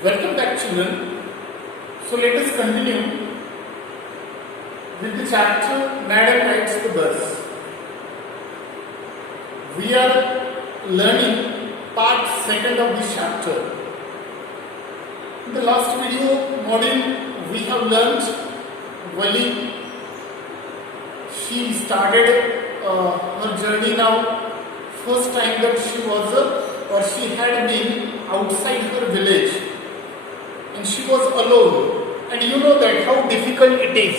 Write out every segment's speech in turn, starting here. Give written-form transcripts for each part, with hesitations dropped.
Welcome back, children. So let us continue with the chapter Madam Rides the Bus. We are learning part 2 of this chapter. In the last video module, we have learnt Wali. She started her journey now. First time that she had been outside her village. And she was alone, and you know that how difficult it is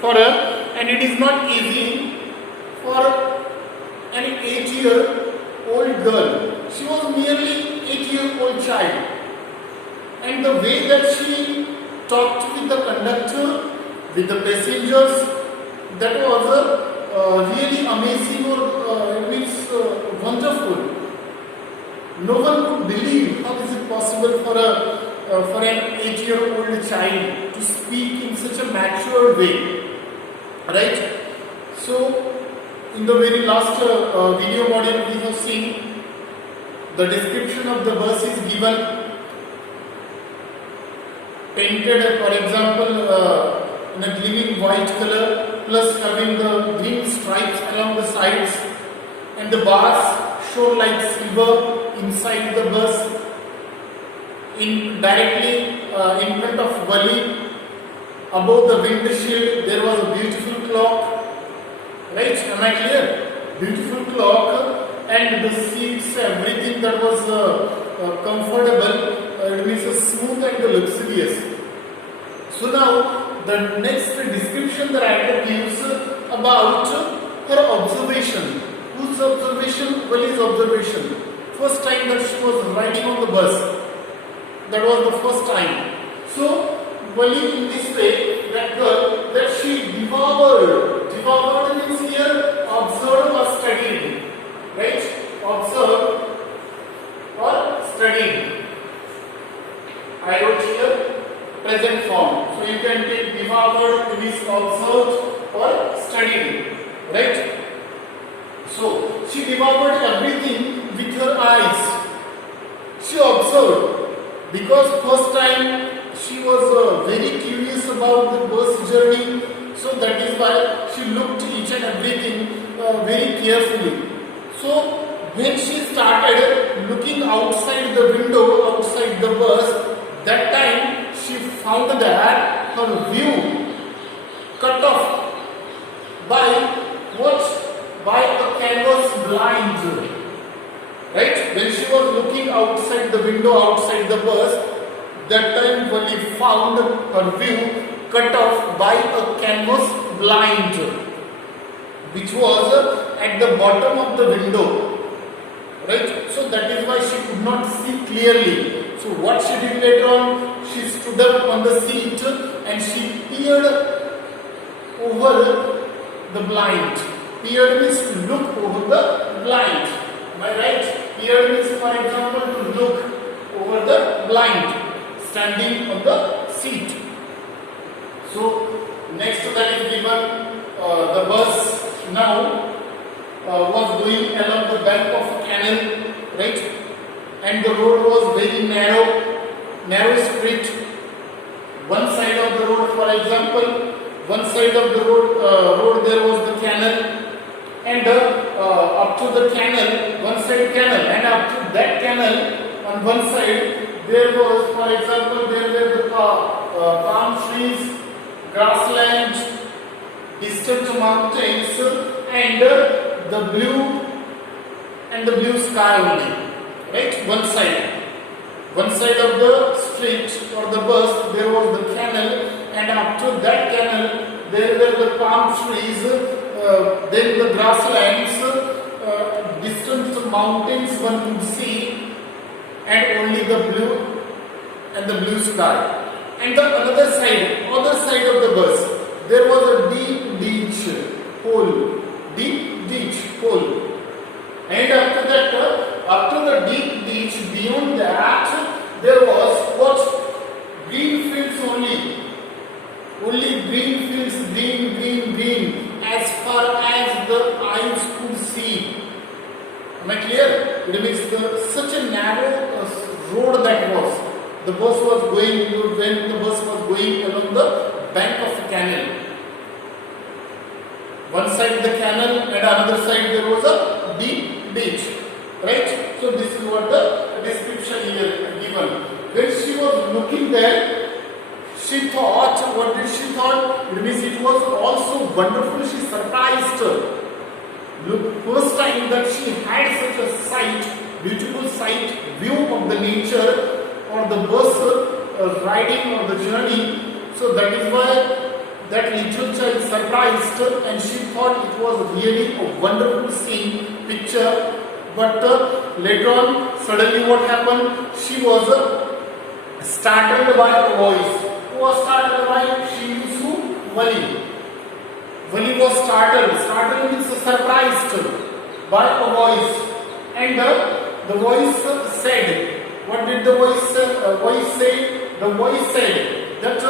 for her, and it is not easy for an 8-year-old girl. She was merely 8-year-old child, and the way that she talked with the conductor, with the passengers, that was really amazing or wonderful. No one could believe how is it possible for an 8-year-old child to speak in such a mature way, right? So, in the very last video module, we have seen the description of the bus is given, painted, for example, in a gleaming white color, plus having the green stripes along the sides, and the bars show like silver inside the bus. Directly in front of Wali, above the windshield, there was a beautiful clock. Right? Am I clear? Beautiful clock, and the seats, everything that was comfortable. It means smooth and luxurious. So now the next description the writer gives about her observation. Whose observation? Wali's observation. First time that she was riding on the bus. That was the first time. So, Wali in this way, that girl, that she devoured. Devoured means here, observed or studied. Right? Observed or studied. I wrote here, present form. So, you can take devoured, means observed or studied. Right? So, she devoured everything with her eyes. She observed. Because first time she was very curious about the bus journey, so that is why she looked each and everything very carefully. So when she started looking outside the window, outside the bus, that time she found that her view cut off by what? By a canvas blind. Right? When she was looking outside the window, outside the bus, that time Wali found her view cut off by a canvas blind, which was at the bottom of the window. Right? So that is why she could not see clearly. So what she did later on, she stood up on the seat and she peered over the blind. Peered means to look over the blind. Am I right? Peer means, for example, to look over the blind, standing on the seat. So, next that is given, the bus now was going along the bank of a canal, right? And the road was very narrow street. One side of the road, for example, one side of the road there was the canal. And up to the canal, one side canal, and up to that canal, on one side, there was, for example, there were the palm trees, grassland, distant mountains, and the blue sky only. Right? One side of the street or the bus, there was the canal, and up to that canal, there were the palm trees. Then the grasslands, distant mountains one could see, and only the blue sky. And the other side of the bus, there was a deep ditch hole. And after the deep ditch, beyond that, there was what? Green fields only. Only green fields, green. As far as the eyes could see. Am I clear? It means such a narrow road that was. the bus was going, when the bus was going along the bank of a canal. One side the canal and another side there was a deep beach. Right? So this is what the description here given. When she was looking there, she thought, what did she thought? It means it was also wonderful. She surprised her. Look, first time that she had such a sight, beautiful sight, view of the nature or the bus riding or the journey. So that is why that little child surprised her and she thought it was really a wonderful scene, picture. But later on, suddenly what happened? She was startled by a voice. Who was startled by? She used to Wali. Wali was startled. Startled means surprised by a voice. And the voice said, what did the voice say? The voice said that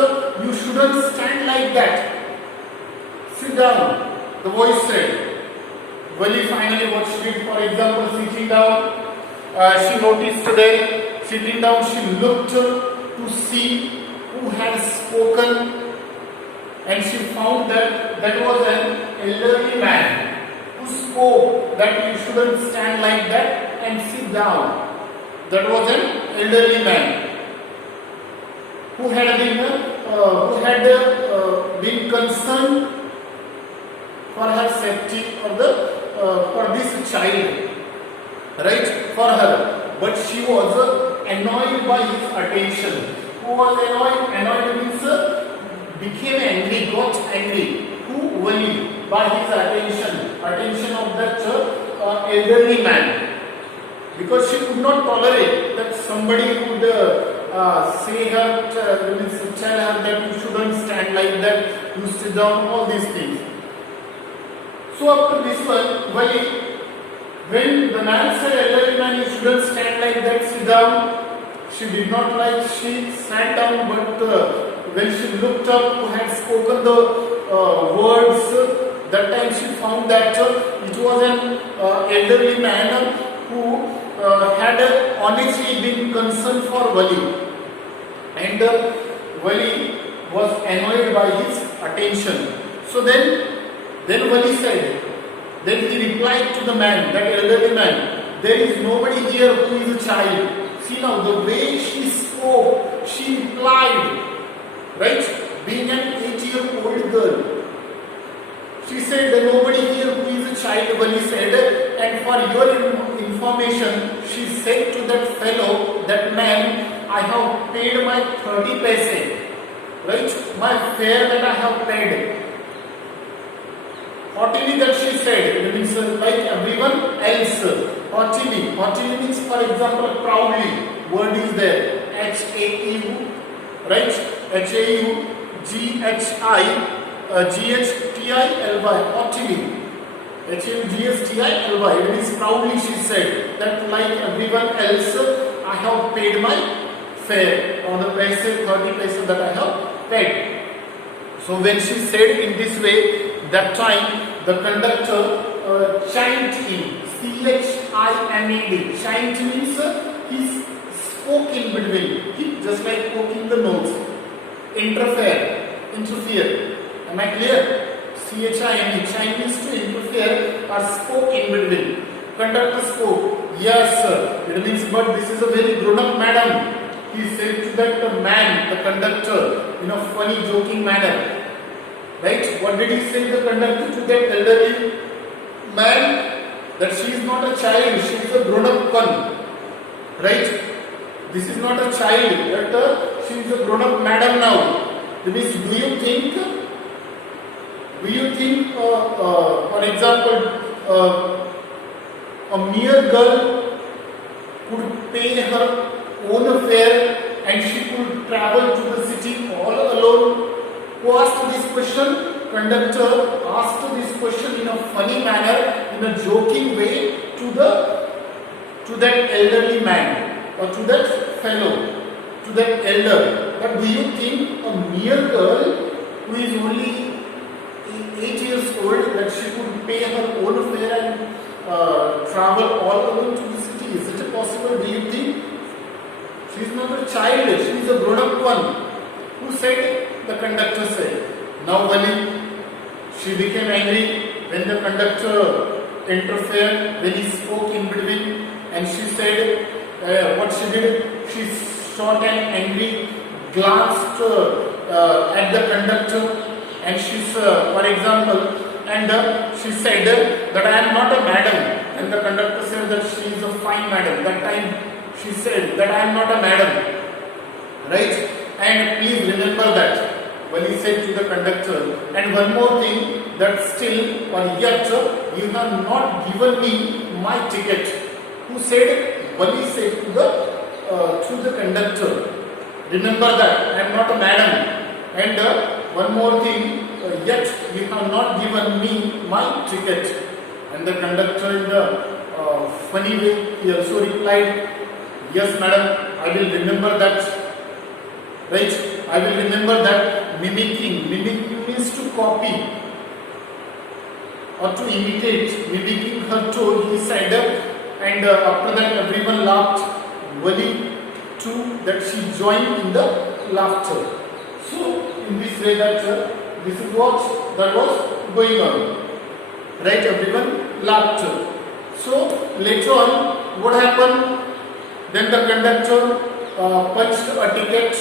you shouldn't stand like that. Sit down. The voice said. Wali finally what she did, for example, sitting down, she noticed today, sitting down, she looked to see who had spoken and she found that that was an elderly man who spoke that you shouldn't stand like that and sit down. That was an elderly man who had been concerned for her safety or for this child, right, for her, but she was annoyed by his attention. Who was annoyed? Annoyed means became angry, got angry. Who? Wali, by his attention of that elderly man, because she could not tolerate that somebody would say her, tell her that you shouldn't stand like that, you sit down, all these things. So after this one, when the man said, elderly man, you shouldn't stand like that, sit down, she did not like, she sat down, but when she looked up who had spoken the words, that time she found that it was an elderly man who had honestly been concerned for Wali. And Wali was annoyed by his attention. So then Wali said, then he replied to the man, that elderly man, there is nobody here who is a child. See now, the way she spoke, she replied, right, being an 8-year-old girl. She said that nobody here who is a child, Wali said, and for your information, she said to that fellow, that man, I have paid my 30 paise, right, my fare that I have paid. Haughtily that she said, it means like everyone else. Haughtily means, for example, proudly. Word is there. H-A-U, right? H-A-U, G-H-I, G-H-T-I-L-Y. Haughtily. H-A-U-G-H-T-I-L-Y. It means proudly she said that like everyone else, I have paid my fare, or the paise, 30 paise that I have paid. So when she said in this way, that time the conductor chimed in. C-H-I-M-E-D. Chimed means he spoke in between. He just like poking the nose. Interfere. Am I clear? C-H-I-M-E. Chime means to interfere or spoke in between. Conductor spoke. Yes, sir. It means, but this is a very grown-up madam. He said to that man, the conductor, in a funny, joking manner. Right? What did he say, the conductor, to that elderly man? That she is not a child, she is a grown-up one. Right? This is not a child, but she is a grown-up madam now. That means, do you think, for example, a mere girl could pay her own fare and she could travel to the city all alone? Who asked this question? Conductor asked this question in a funny manner, in a joking way to that elderly man or to that fellow, to that elder. But do you think a mere girl who is only 8 years old, that she could pay her own fare and travel all alone to the city? Is it possible? Do you think? She is not a child, she is a grown-up one. Who said? The conductor said. Now Wali, she became angry when the conductor interfered, when he spoke in between, and she said, what she did? She shot an angry glance at the conductor, and she, for example, she said that I am not a madam. And the conductor said that she is a fine madam. That time she said that I am not a madam. Right? And please remember that. Wali said to the conductor. And one more thing, that still or yet you have not given me my ticket. Who said? Wali said to the conductor. Remember that I am not a madam. And one more thing, yet you have not given me my ticket. And the conductor in the funny way, he also replied, yes madam, I will remember that. Right? I will remember that. Mimicking. Mimicking means to copy or to imitate. Mimicking her tone, he said, and after that everyone laughed. Wali too, that she joined in the laughter. So in this way that this is what that was going on. Right? Everyone laughed. So later on, what happened? Then the conductor punched a ticket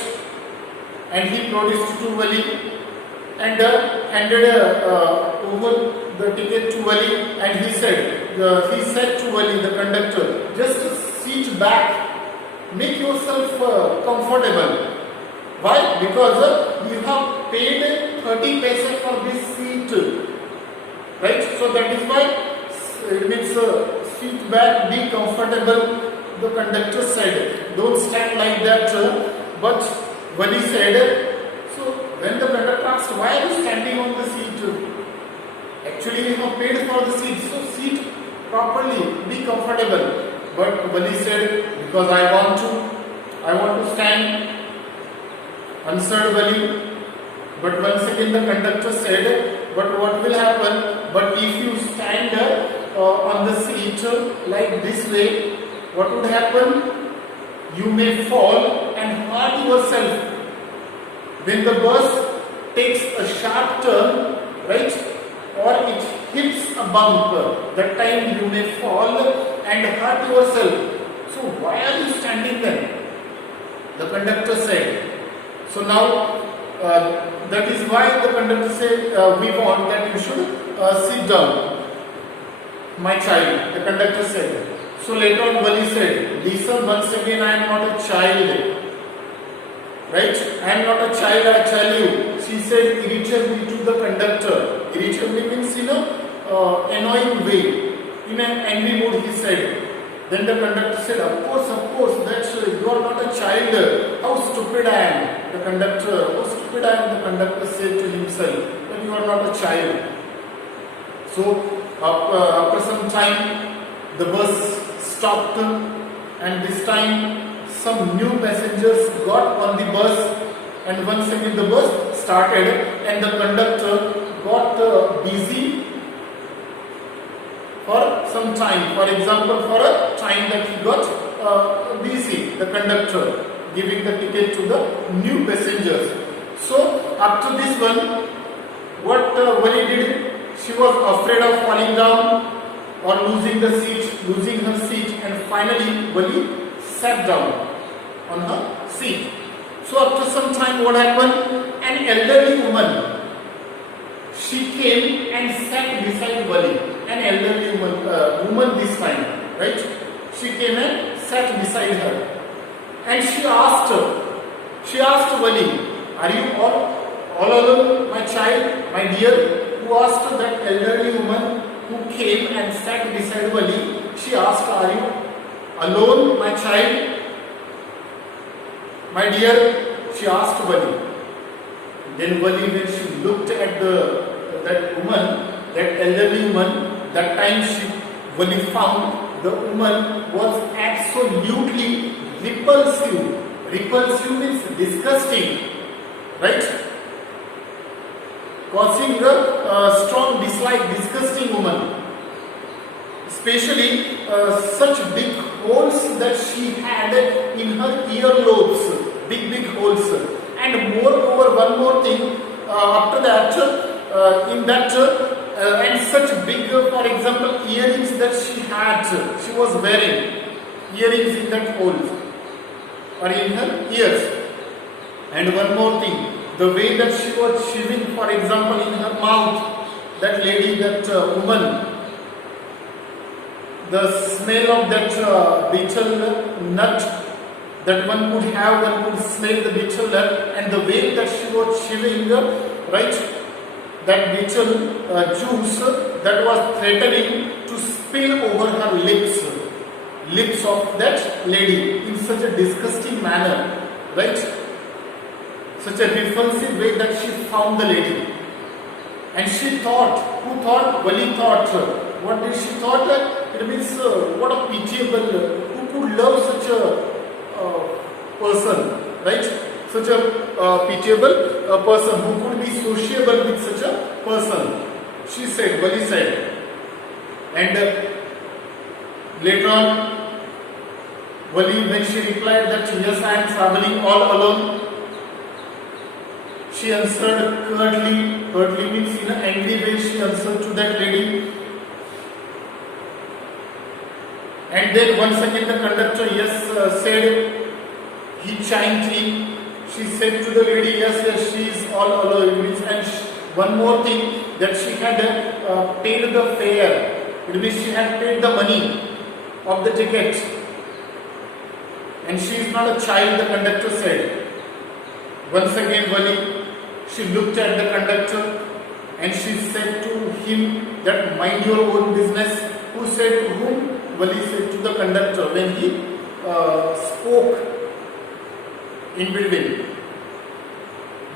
and he produced to Wali and handed over the ticket to Wali, and he said to Wali, the conductor, just sit back, make yourself comfortable. Why? Because you have paid 30 paisa for this seat. Right? So that is why it means sit back, be comfortable. The conductor said, don't stand like that. But Wali said, so when the conductor asked, why are you standing on the seat? Actually you have paid for the seat, so sit properly, be comfortable. But Wali said, because I want to stand. Answered Wali. But once again the conductor said, but what will happen? But if you stand on the seat like this way, what would happen? You may fall and hurt yourself. When the bus takes a sharp turn, right, or it hits a bump, that time you may fall and hurt yourself. So why are you standing there? The conductor said. So now that is why the conductor said, we want that you should sit down, my child. The conductor said. So later on Wali said, listen, once again, I am not a child. Right? I am not a child, I tell you. She said irritably to the conductor. Irritably means in a annoying way. In an angry mood he said. Then the conductor said, of course, that's you are not a child. How stupid I am. The conductor, how stupid I am, the conductor said to himself, that you are not a child. So after some time, the bus stopped, and this time some new passengers got on the bus, and once again the bus started, and the conductor got busy for some time. For example, for a time that he got busy, the conductor, giving the ticket to the new passengers. So after this one, what Wali did? She was afraid of falling down or losing her seat, and finally Wali sat down on her seat. So after some time, what happened? An elderly woman, she came and sat beside Wali. An elderly woman this time, right? She came and sat beside her, and she asked Wali, are you all alone, my child, my dear? Who asked that elderly woman who came and sat beside Wali? She asked, are you alone, my child, my dear? She asked Wali. Then Wali, when she looked at that woman, that elderly woman, that time Wali found the woman was absolutely repulsive. Repulsive means disgusting, right? Causing a strong dislike, disgusting woman. Especially such big holes that she had in her ears. earlobes, big holes. And moreover, one more thing, after that, in that, and such big, for example, earrings that she was wearing, earrings in that holes, or in her ears. And one more thing, the way that she was chewing, for example, in her mouth, that lady, that woman, the smell of that betel nut that one could smell the betel nut, and the way that she was chewing, right, that betel juice that was threatening to spill over her lips of that lady in such a disgusting manner, right? Such a repulsive way that she found the lady. And she thought, Vali thought, what did she thought? It means, what a pitiable, who could love such a person, right? Such a pitiable person, who could be sociable with such a person. She said, Vali said. And later on, Vali, when she replied that yes, I am traveling all alone, she answered curtly means in an angry way, she answered to that lady. And then once again the conductor, said, he chimed in. She said to the lady, yes, she is all alone. And one more thing, that she had paid the fare. It means she had paid the money of the ticket. And she is not a child, the conductor said. Once again, Vali, she looked at the conductor and she said to him that mind your own business. Who said to whom? Vali said to the conductor when he spoke in between.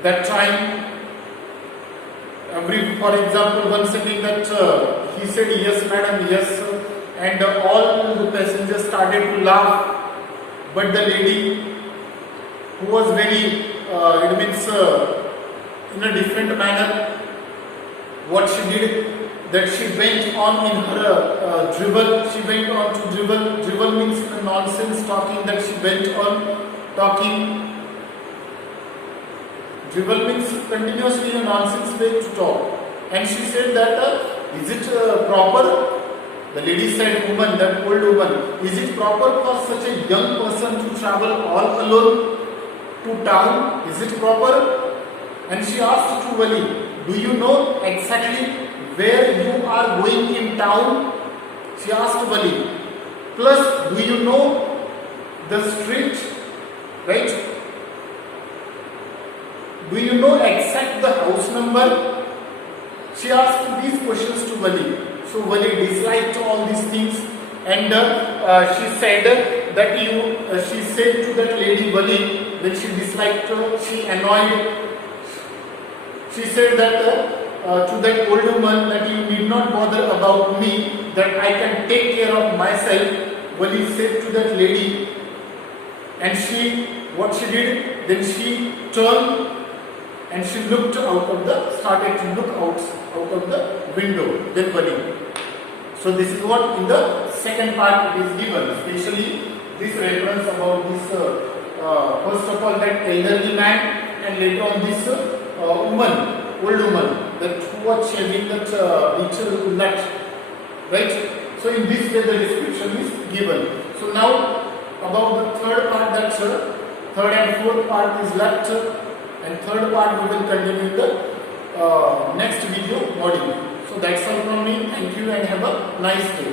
That time, for example, once again that he said, yes madam, yes, and all the passengers started to laugh. But the lady, who was very, in a different manner, what she did, that she went on in her drivel. She went on to drivel. Drivel means nonsense talking, that she went on talking. Drivel means continuously a nonsense way to talk. And she said that, is it proper? The lady said, woman, that old woman, is it proper for such a young person to travel all alone to town? Is it proper? And she asked to Vali, do you know exactly where you are going in town? She asked Vali. Plus, do you know the street? Right? Do you know exact the house number? She asked these questions to Vali. So Vali disliked all these things, and she said that she said to that lady Vali, when she disliked her, she annoyed. She said that to that old woman that you need not bother about me, that I can take care of myself. Vali said to that lady, and what she did, then she turned and she started to look out of the window, then Vali. So this is what in the second part it is given, especially this reference about this, first of all that elderly man, and later on this old woman, that who was shaving that betel nut, right? So in this way the description is given. So now about the third part, that third and fourth part is left, and third part we will continue in the next video module. So that's all from me. Thank you and have a nice day.